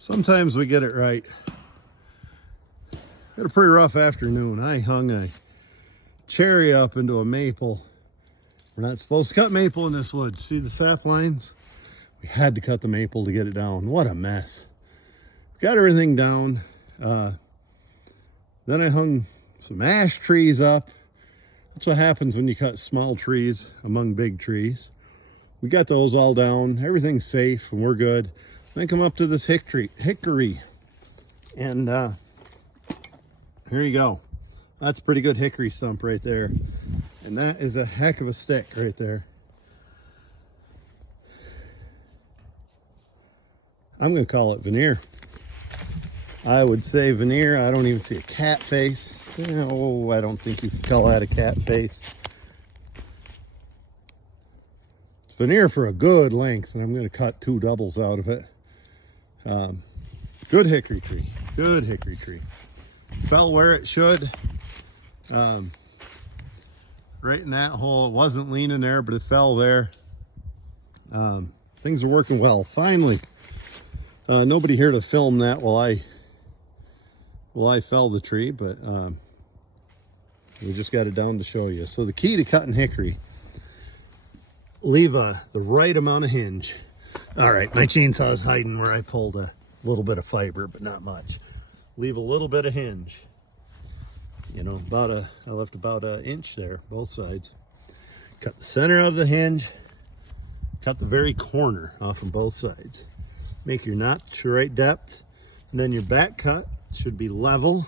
Sometimes we get it right. Had a pretty rough afternoon. I hung a cherry up into a maple. We're not supposed to cut maple in this wood. See the sap lines? We had to cut the maple to get it down. What a mess. Got everything down. Then I hung some ash trees up. That's what happens when you cut small trees among big trees. We got those all down. Everything's safe and we're good. Then come up to this hickory. And here you go. That's a pretty good hickory stump right there. And that is a heck of a stick right there. I'm going to call it veneer. I would say veneer. I don't even see a cat face. Oh, I don't think you can call that a cat face. It's veneer for a good length, and I'm going to cut 2 doubles out of it. Good hickory tree. Good hickory tree. Fell where it should. Right in that hole. It wasn't leaning there, but it fell there. Things are working well. Finally, nobody here to film that while I fell the tree, but we just got it down to show you. So the key to cutting hickory: leave the right amount of hinge. All right, my chainsaw is hiding where I pulled a little bit of fiber, but not much. Leave a little bit of hinge. You know, I left about an inch there, both sides. Cut the center of the hinge. Cut the very corner off on both sides. Make your notch the right depth, and then your back cut should be level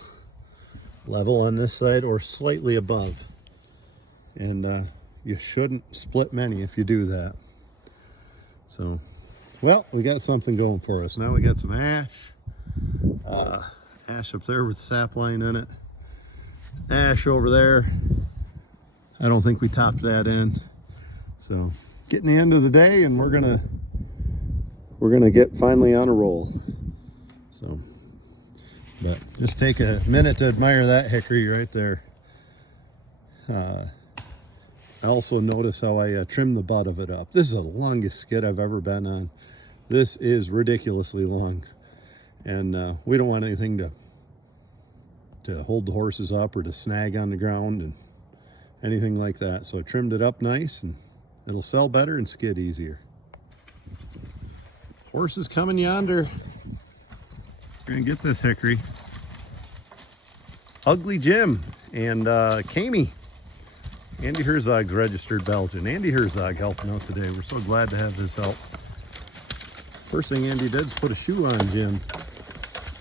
on this side or slightly above. And you shouldn't split many if you do that. So, well, we got something going for us. Now we got some ash. Ash up there with sap line in it. Ash over there. I don't think we topped that in. So, getting the end of the day, and we're gonna get finally on a roll. So, but just take a minute to admire that hickory right there. I also notice how I trimmed the butt of it up. This is the longest skid I've ever been on. This is ridiculously long, and we don't want anything to hold the horses up or to snag on the ground and anything like that. So I trimmed it up nice, and it'll sell better and skid easier. Horses coming yonder. We're gonna get this hickory. Ugly Jim and Kami. Andy Herzog's registered Belgian. Andy Herzog helping out today. We're so glad to have his help. First thing Andy did is put a shoe on Jim.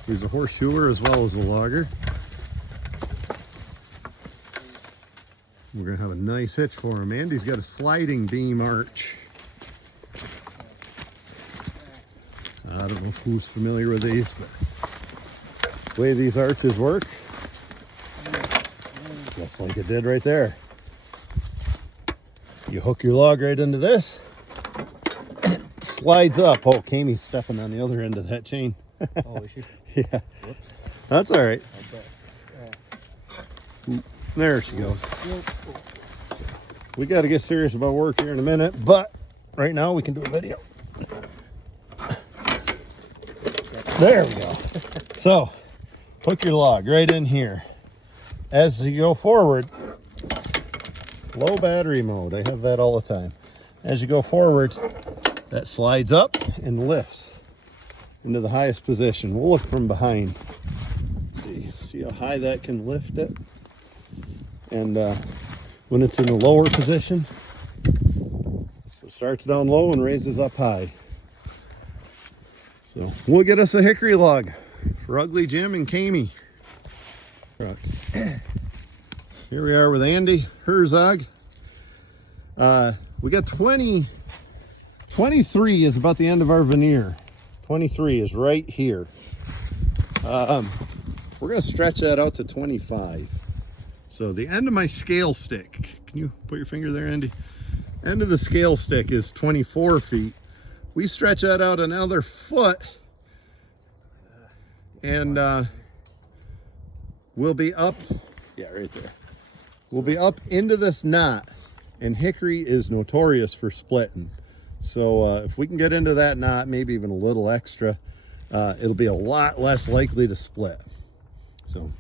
He's a horseshoer as well as a logger. We're gonna have a nice hitch for him. Andy's got a sliding beam arch. I don't know who's familiar with these, but the way these arches work, just like it did right there. You hook your log right into this, and it slides up. Oh, Kami's stepping on the other end of that chain. Oh, is she? Yeah. Whoops. That's all right. There she goes. We got to get serious about work here in a minute, but right now we can do a video. There we go. So, hook your log right in here. As you go forward, low battery mode. I have that all the time. As you go forward, that slides up and lifts into the highest position. We'll look from behind. See how high that can lift it? And when it's in a lower position, so it starts down low and raises up high. So we'll get us a hickory log for Ugly Jim and Kami. Here we are with Andy Herzog. We got 23 is about the end of our veneer. 23 is right here. We're going to stretch that out to 25. So the end of my scale stick, can you put your finger there, Andy? End of the scale stick is 24 feet. We stretch that out another foot, and we'll be up, yeah, right there. We'll be up into this knot, and hickory is notorious for splitting. So if we can get into that knot, maybe even a little extra, it'll be a lot less likely to split. So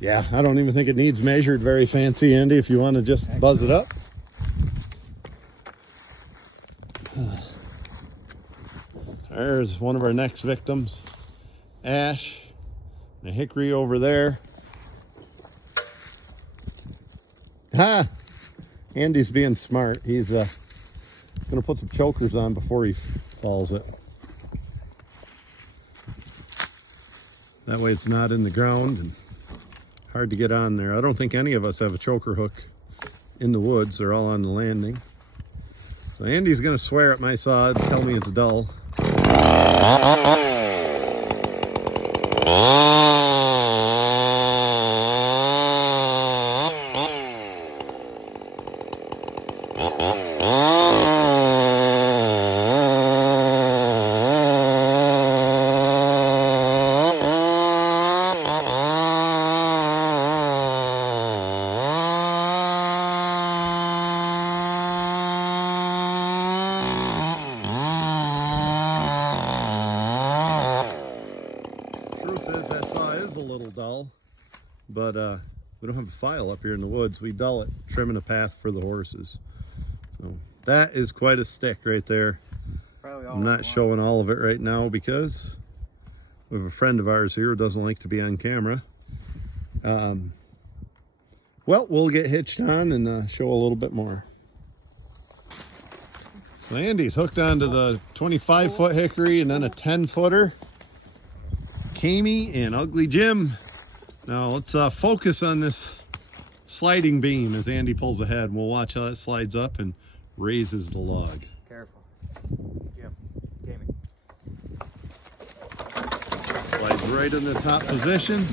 yeah, I don't even think it needs measured very fancy, Andy, if you want to just buzz it up. There's one of our next victims, ash, and a hickory over there. Ha! Andy's being smart. He's gonna put some chokers on before he falls it. That way it's not in the ground and hard to get on there. I don't think any of us have a choker hook in the woods. They're all on the landing. So Andy's gonna swear at my saw and tell me it's dull. But we don't have a file up here in the woods. We dull it, trimming a path for the horses. So that is quite a stick right there. I'm not showing all of it right now because we have a friend of ours here who doesn't like to be on camera. Well, we'll get hitched on and show a little bit more. So Andy's hooked onto the 25-foot hickory and then a 10-footer. Kami and Ugly Jim. Now let's focus on this sliding beam as Andy pulls ahead. We'll watch how it slides up and raises the log. Careful. Yep. Kami. Slides right in the top position.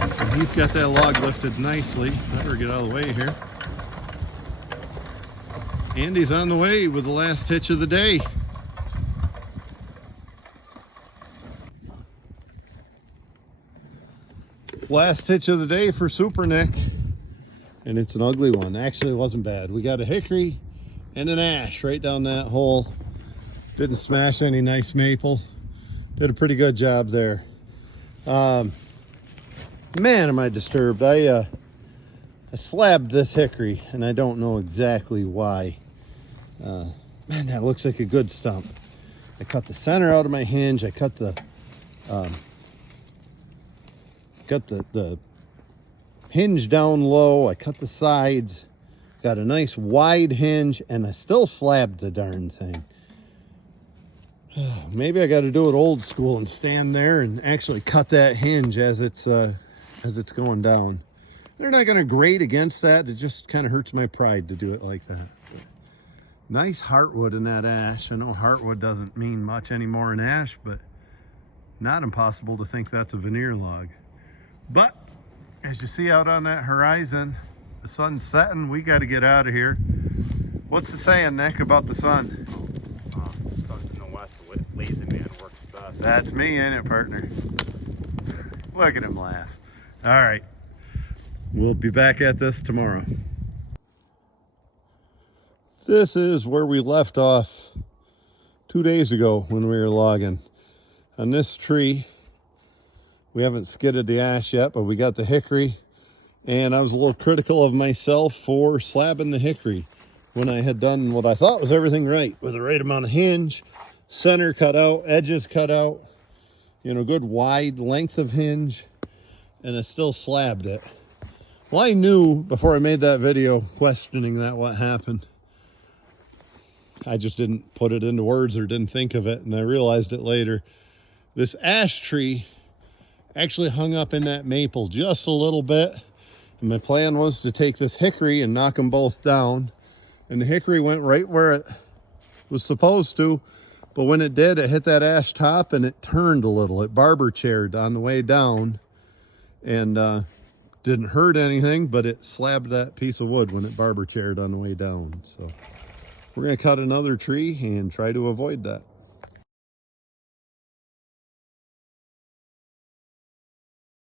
And he's got that log lifted nicely. Let her get out of the way here. Andy's on the way with the last hitch of the day. Last hitch of the day for Super Nick, and it's an ugly one. Actually, it wasn't bad. We got a hickory and an ash right down that hole. Didn't smash any nice maple. Did a pretty good job there. Man, am I disturbed. I slabbed this hickory, and I don't know exactly why. Man, that looks like a good stump. I cut the center out of my hinge. I cut the hinge down low. I cut the sides, got a nice wide hinge, and I still slabbed the darn thing. Maybe I got to do it old school and stand there and actually cut that hinge as it's going down. They're not going to grate against that. It just kind of hurts my pride to do it like that. Nice heartwood in that ash. I know heartwood doesn't mean much anymore in ash, but not impossible to think that's a veneer log. But as you see out on that horizon, the sun's setting. We got to get out of here. What's the saying, Nick, about the sun? Sun's in the west, the lazy man works best. That's me, ain't it, partner? Look at him laugh. All right. We'll be back at this tomorrow. This is where we left off 2 days ago when we were logging. On this tree, we haven't skidded the ash yet, but we got the hickory. And I was a little critical of myself for slabbing the hickory when I had done what I thought was everything right, with the right amount of hinge, center cut out, edges cut out, you know, good wide length of hinge, and I still slabbed it. Well, I knew before I made that video questioning that what happened. I just didn't put it into words or didn't think of it, and I realized it later. This ash tree actually hung up in that maple just a little bit, and my plan was to take this hickory and knock them both down, and the hickory went right where it was supposed to, but when it did, it hit that ash top and it turned a little. It barber chaired on the way down, and didn't hurt anything, but it slabbed that piece of wood when it barber chaired on the way down. So we're going to cut another tree and try to avoid that.